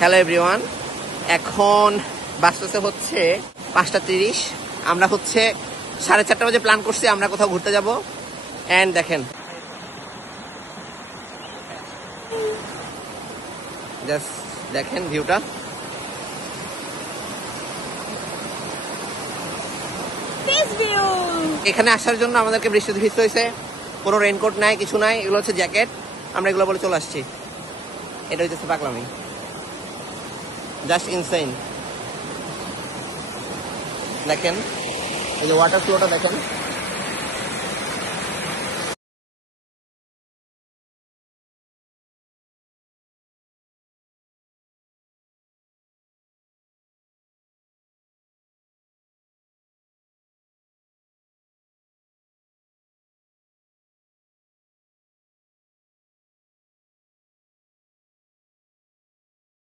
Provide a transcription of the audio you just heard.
Hello everyone, এখন বাসটাসে হচ্ছে 5:30। আমরা হচ্ছে 4:30 বাজে প্ল্যান করছি আমরা কোথাও ঘুরতে যাব। এন্ড দেখেন, জাস্ট দেখেন ভিউটা। এখানে আসার জন্য আমাদেরকে বৃষ্টিতে ভিজতে হয়েছে। কোনো রেইনকোট নাই, কিছু নাই, এগুলো হচ্ছে জ্যাকেট। আমরা এগুলো বলে চলে আসছি। এটা হচ্ছে পাগলামি, জাস্ট ইনসাইন। দেখেন এই যে ওয়াটার ফ্লোটা দেখেন।